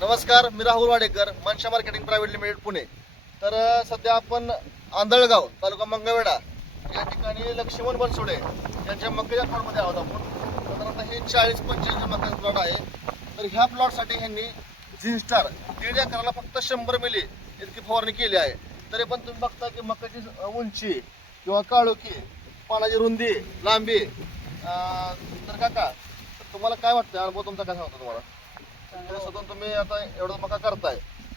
नमस्कार मी राहुल वाडेकर मनशा marketing private limited Pune. तर सध्या आपण आंधळगाव तालुका मंगळवेढा या ठिकाणी लक्ष्मण बनसोडे यांच्या मक्याच्या प्लॉटमध्ये आहोत आपण. साधारणतः हे चाळीस पंचेचाळीस मक्याचा प्लॉट आहे. तर ह्या प्लॉटसाठी ह्यांनी झिनस्टार दीड एकराला फक्त शंभर मिली इतकी फवारणी केली आहे. तरी पण तुम्ही बघता की मक्याची उंची किंवा काळोखी पानाची रुंदी लांबी तर काका तर तुम्हाला काय वाटतं अनुभव तुमचा काय सांगतो तुम्हाला? तर स्वतः तुम्ही आता एवढं मका करताय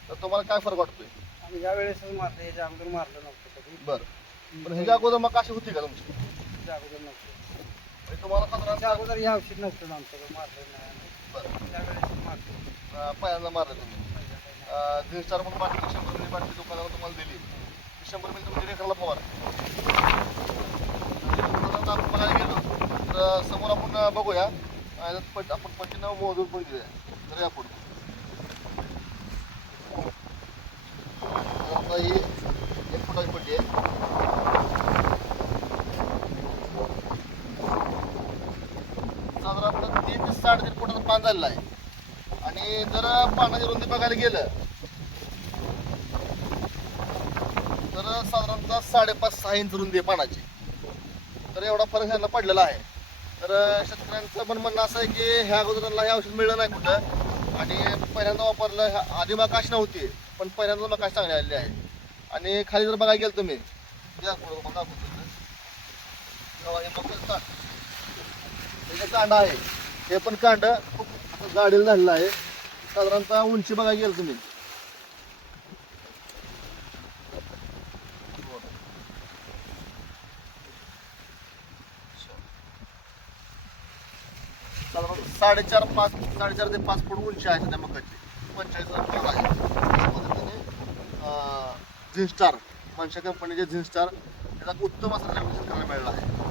तर तुम्हाला काय फरक वाटतोय? आम्ही या वेळेसच मारलं याच्या अगोदर मारलं नव्हतं कधी. बरं. पण ह्याच्या अगोदर मका अशी होती का तुमची? याच्या अगोदर नव्हतं. म्हणजे तुम्हाला त्याच्या अगोदर हे औषध नव्हतं आमच्याकडे मारलं नाही आम्ही. बरं. या वेळेसच मारलं. अं, पहिल्यांदा मारलं तुम्ही. तीन स्टार म्हणून बाटली शंभर मिली बाटली दुकानाला तुम्हाला दिली ती शंभर मिली तुम्ही दीड एकरला फवार साधारणतः आपण बघायला गेलो तर समोर आपण बघूया. आणि पट आपण पट्टीनं मोजून पण घेऊया. तर या आता ही एक फुटाची पट्टी आहे. साधारण तीन ते साडेतीन फुटाचा पान झालेला आहे. आणि जर पानाची रुंदी बघायला गेलं तर साधारणतः साडेपाच सहा इंच रुंदी आहे पानाची. तर एवढा फरक ह्यांना पडलेला आहे. तर शेतकऱ्यांचं पण म्हणणं असं आहे की ह्या अगोदर त्यांना हे औषध मिळलं नाही कुठं. आणि पहिल्यांदा वापरलं ह्या- आधी मकाश नव्हती पण पहिल्यांदा मकाश चांगली आलेली आहे. आणि खाली जर बघायला गेलं तुम्ही या पुढं हे मकाचं हे कांड आहे हे पण कांड खूप गाडीला झालेलं आहे. साधारणतः उंची बघायला गेलं तुम्ही. साडेचार पाच साडेचार ते पाच फूट उंची आहे सध्या मकाची. पंचेचाळीस फूट आहे. पद्धतीने झिन स्टार मनशा कंपनीचे झिंस्टार याचा उत्तम असा रिझल्ट शेतकऱ्याला मिळाला आहे.